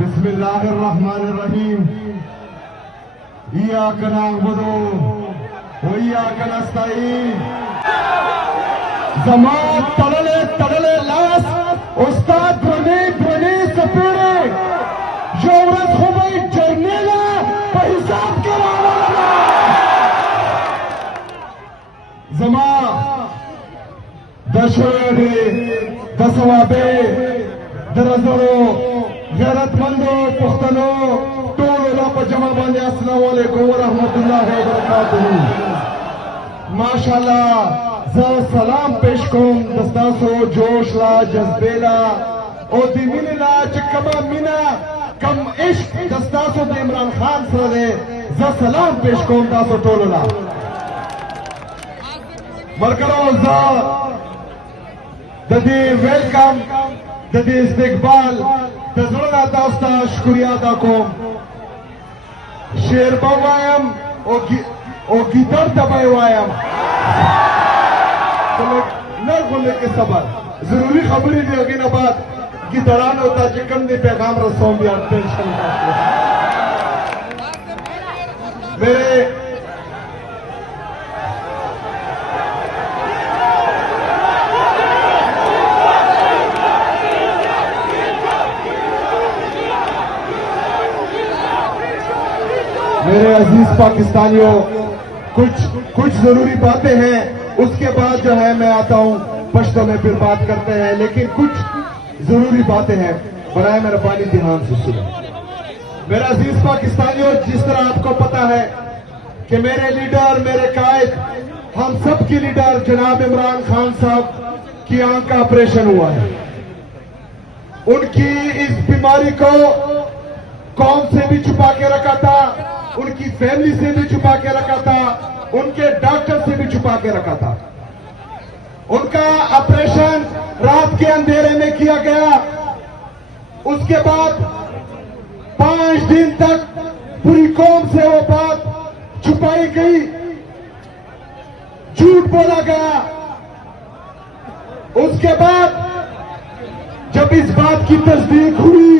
बिस्मिल्लाहिर्रहमानिर्रहीम। इय्याक नअबुदु व इय्याक नस्तईन। जमात तड़ले तड़ले लास उस्ताद ध्वनि सपेरे जोरत खुबई जर्नेला पर हिसाब के वाला जमा दशोरे दसवाबे दरजरो गैरतमंदो पुख्तनो टोला पर जमा बांधे अस्सलाम वालेकुम व रहमतुल्लाहि व बरकातुहू। माशाअल्लाह सलाम पेश कोम दस्तासो जोश ला जज्बेला ओ दिमिनला चकमा मिना कम इश्क दस्तासो दे इमरान खान सरे सलाम पेश कोम दासो टोला मरकरो ददी वेलकम ददी इस्तकबाल दजरना दास्ता शुक्रिया दा कोम शेर बवायम ओ गिटार दबाए वायम न बोलने के सबर जरूरी खबरी दी होगी ना बात गिटारान होता चिकन ने पैगाम रसों भी टेंशन मेरे अजीज पाकिस्तानियों कुछ जरूरी बातें हैं, उसके बाद जो है मैं आता हूं पश्तो में फिर बात करते हैं, लेकिन कुछ जरूरी बातें हैं, बराए मेहरबानी ध्यान से सुनो। मेरे अजीज पाकिस्तानियों, जिस तरह आपको पता है कि मेरे लीडर मेरे कायद हम सब की लीडर जनाब इमरान खान साहब की आंख का ऑपरेशन हुआ है। उनकी इस बीमारी को कौम से भी छुपा के रखा था, उनकी फैमिली से भी छुपा के रखा था, उनके डॉक्टर से भी छुपा के रखा था। उनका ऑपरेशन रात के अंधेरे में किया गया। उसके बाद 5 दिन तक पूरी कौम से वो बात छुपाई गई, झूठ बोला गया। उसके बाद जब इस बात की तस्दीक हुई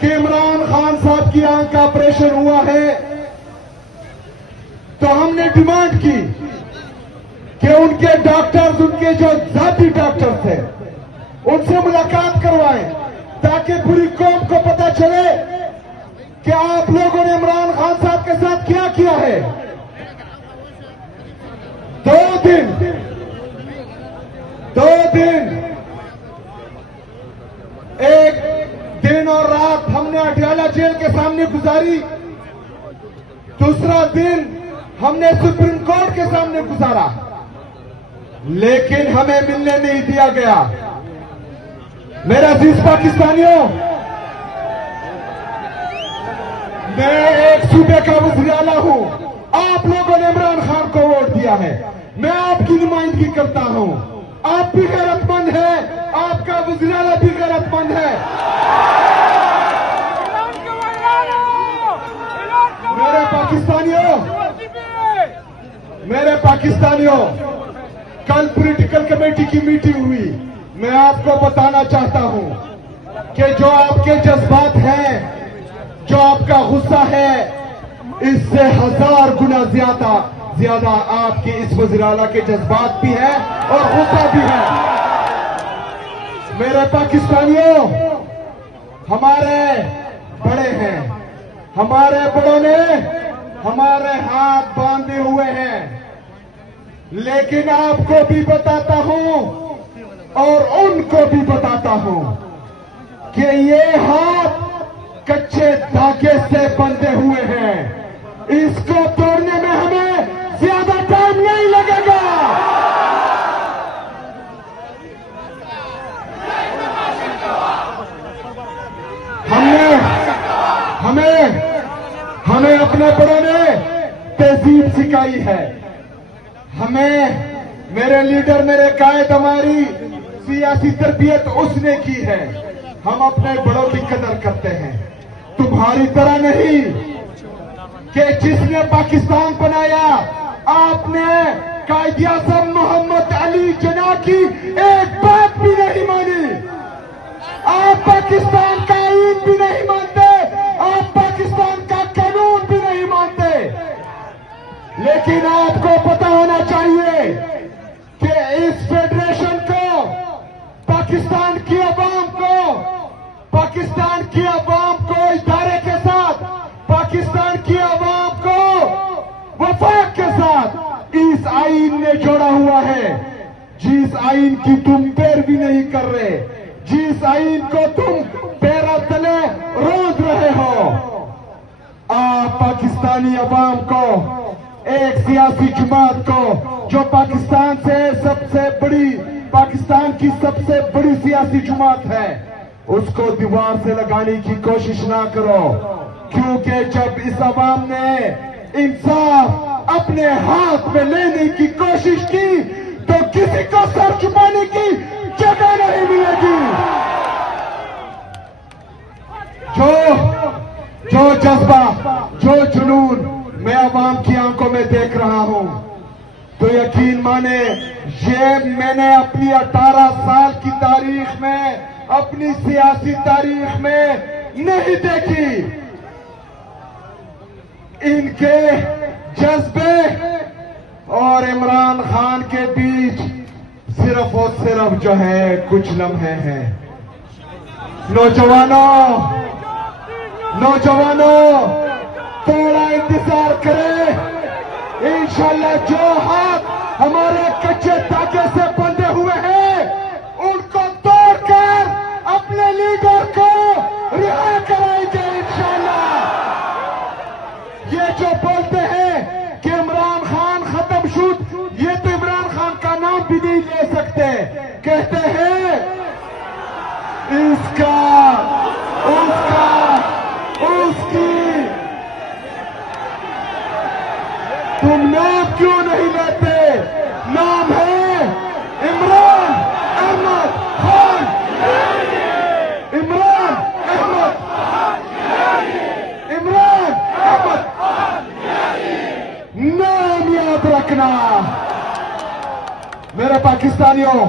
कि इमरान खान साहब की आंख का ऑपरेशन हुआ है, तो हमने डिमांड की कि उनके डॉक्टर्स, उनके जो जाती डॉक्टर थे, उनसे मुलाकात करवाएं ताकि पूरी कौम को पता चले कि आप लोगों ने इमरान खान साहब के साथ क्या किया है। 2 दिन एक दिन और रात हमने अटियाला जेल के सामने गुजारी। दूसरा दिन हमने सुप्रीम कोर्ट के सामने गुजारा, लेकिन हमें मिलने नहीं दिया गया। मेरे अजीज पाकिस्तानियों, मैं एक सूबे का वज़ीर-ए-आला हूं। आप लोगों ने इमरान खान को वोट दिया है, मैं आपकी नुमाइंदगी करता हूं। आप भी गैरतमंद हैं, आपका वज़ीर-ए-आला भी गैरतमंद है। मेरे पाकिस्तानियों, कल पॉलिटिकल कमेटी की मीटिंग हुई। मैं आपको बताना चाहता हूं कि जो आपके जज्बात हैं, जो आपका गुस्सा है, इससे 1000 गुना ज्यादा आपके इस वज़ीर-ए-आला के जज्बात भी है और गुस्सा भी है। मेरे पाकिस्तानियों, हमारे बड़े हैं, हमारे बड़ों ने हमारे हाथ बांधे हुए हैं, लेकिन आपको भी बताता हूं और उनको भी बताता हूं कि ये हाथ कच्चे धागे से बंधे हुए हैं। इसको तोड़ने में हमें ज्यादा टाइम नहीं लगेगा। हमें अपने बड़ों ने तहजीब सिखाई है। हमें मेरे लीडर मेरे कायद हमारी सियासी तरबियत उसने की है। हम अपने बड़ों की कदर करते हैं, तुम्हारी तरह नहीं कि जिसने पाकिस्तान बनाया आपने कायद-ए-आज़म मोहम्मद अली जिन्ना की एक बात भी नहीं मानी। आप पाकिस्तान का आईन भी नहीं मानते, आप पाकिस्तान का कानून भी नहीं मानते। लेकिन आपको पता होना चाहिए कि इस फेडरेशन को, पाकिस्तान की अवाम को, पाकिस्तान की अवाम को इदारे के साथ, पाकिस्तान की अवाम को वफाक के साथ इस आईन ने जोड़ा हुआ है, जिस आईन की तुम पैरवी नहीं कर रहे, जिस आईन को तुम पैरों तले रोंद रहे हो। आप पाकिस्तानी अवाम को, एक सियासी जमात को जो पाकिस्तान से सबसे बड़ी, पाकिस्तान की सबसे बड़ी सियासी जमात है, उसको दीवार से लगाने की कोशिश ना करो, क्योंकि जब इस अवाम ने इंसाफ अपने हाथ में लेने की कोशिश की तो किसी को सर छुपाने की जगह नहीं मिलेगी। जो जज्बा, जो जुनून मैं अवाम की आंखों में देख रहा हूं, तो यकीन माने ये मैंने अपनी 18 साल की तारीख में, अपनी सियासी तारीख में नहीं देखी। इनके जज्बे और इमरान खान के बीच सिर्फ और सिर्फ जो है कुछ लम्हे हैं। नौजवानों थोड़ा इंतजार करें। इंशाल्लाह जो हाथ हमारे कच्चे धागे से बंधे हुए हैं उनको तोड़कर अपने लीडर को रिहा कराएंगे इंशाल्लाह। ये जो बोलते हैं कि इमरान खान खत्म शुद, ये तो इमरान खान का नाम भी नहीं ले सकते। कहते हैं इसका, उसका, उसकी। तुम नाम क्यों नहीं लेते? नाम है इमरान अहमद खान। इमरान अहमद, इमरान अहमद, नाम याद रखना। मेरे पाकिस्तानियों,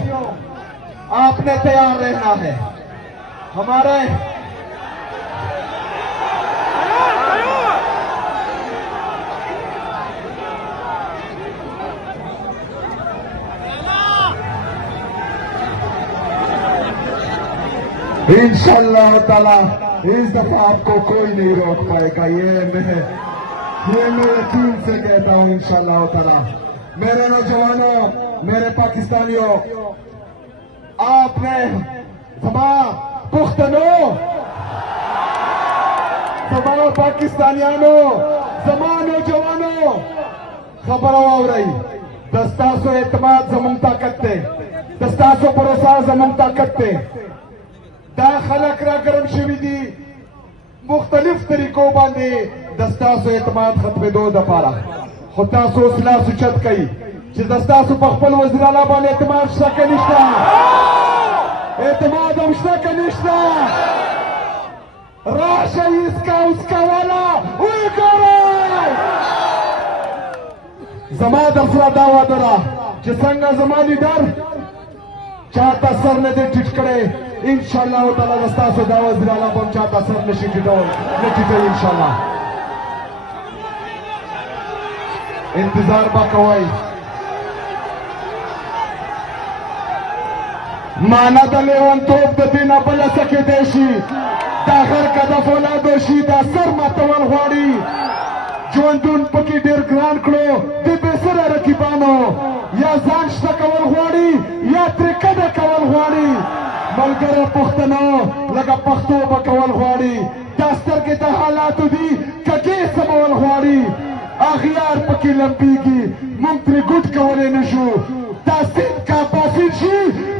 आपने तैयार रहना है। हमारे इंशाअल्लाह ताला इस दफा आपको कोई नहीं रोक पाएगा। ये मैं यकीन से कहता हूं इंशाअल्लाह ताला। मेरे नौजवानों, मेरे पाकिस्तानियों, आपने सभा पुख्तनो, सभा पाकिस्तानियानो, सभा नौजवानों, खबर हो रही दस्तासो एतमाद जमन ताकते, दस्तासो भरोसा जमन ताकते दाखलक रा गरम शवी दी मुख्तलिफ तरीकों बांधे दस्तासो एतमाद खत्म दो दपारा खुतासो सलाह सुचत कई कि दस्तासो पखपल वज़ीराला बान एतमाद शका निश्ता, एतमाद हम शका निश्ता। राशा इसका उसका वाला हुई करे जमा दफरा दावा दरा जिसंगा जमा लीडर चाहता सर ने दे टिटकड़े इंशाअल्लाह ताला दस्ता से दावा जिराला बम चाहता सर ने शिटो इंशाअल्लाह। इंतजार बाकवाई माना दले वन तोप दीना बला सके देशी दाखर का दफोला दोषी दा सर मातवल वाड़ी जोंदून पकी डेर ग्रान करो दे बेसर रकीबानो या जान कवल वाड़ी या त्रिकद कवल वाड़ी मलगर पुख्तनो लगा पख्तो बकवल वाड़ी दास्तर के हालात दी कगे समवल वाड़ी आखियार पकी लंबी की मुंत्री गुट कवले नशु दासिन का बासिशी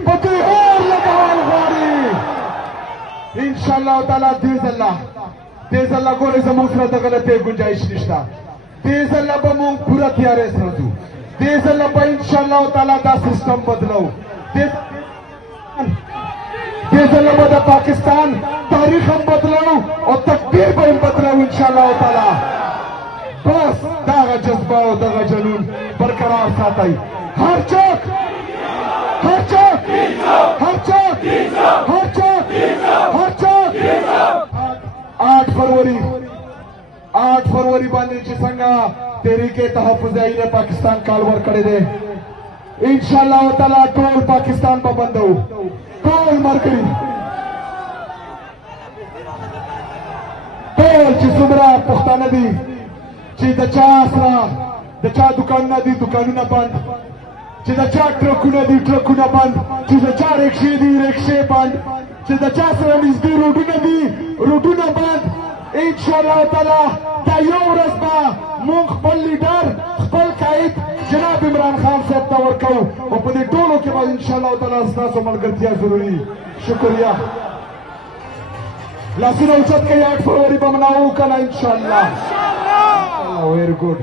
पति और लगावल वाड़ी इंशाअल्लाह ताला देज अल्लाह गोरे जमूसरा दगलते गुंजाइश निश्ता देज अल्लाह बमुंग पूरा तैयार सरजू देज अल्लाह बा इंशाअल्लाह ताला दा सिस्टम बदलो देज अल्लाह बा पाकिस्तान तारीख हम बदलो और तकदीर पर हम बदलो इंशाअल्लाह ताला। बस दागा जज्बा और दागा जुनून बरकरार साथाई हर चौक हर चौक हर चौक हर चौक हर चौक फरवरी बांधे संघ तहरीके तहफुज ने पाकिस्तान कालवर करे इंशाअल्लाह ताला टोल पाकिस्तान पर बंदो टोल मरकरी टोल चिसुमरा पुख्ता नदी ची दचा आसरा दचा दुकान नदी दुकानों बंद ची दचा ट्रकुना बंद ची दचा रिक्शे बंद ची दचा सरनिज दी रोडुना बंद इंशाअल्लाह ताला तायो रस्बा मुख खपल लीडर खपल कायद जनाब इमरान खान साहब तवर को अपने टोलों के बाद इंशाअल्लाह ताला अस्तास मलगतिया जरूरी शुक्रिया लासिन औसत के 8 फरवरी पर मनाओ कल इंशाअल्लाह वेरी गुड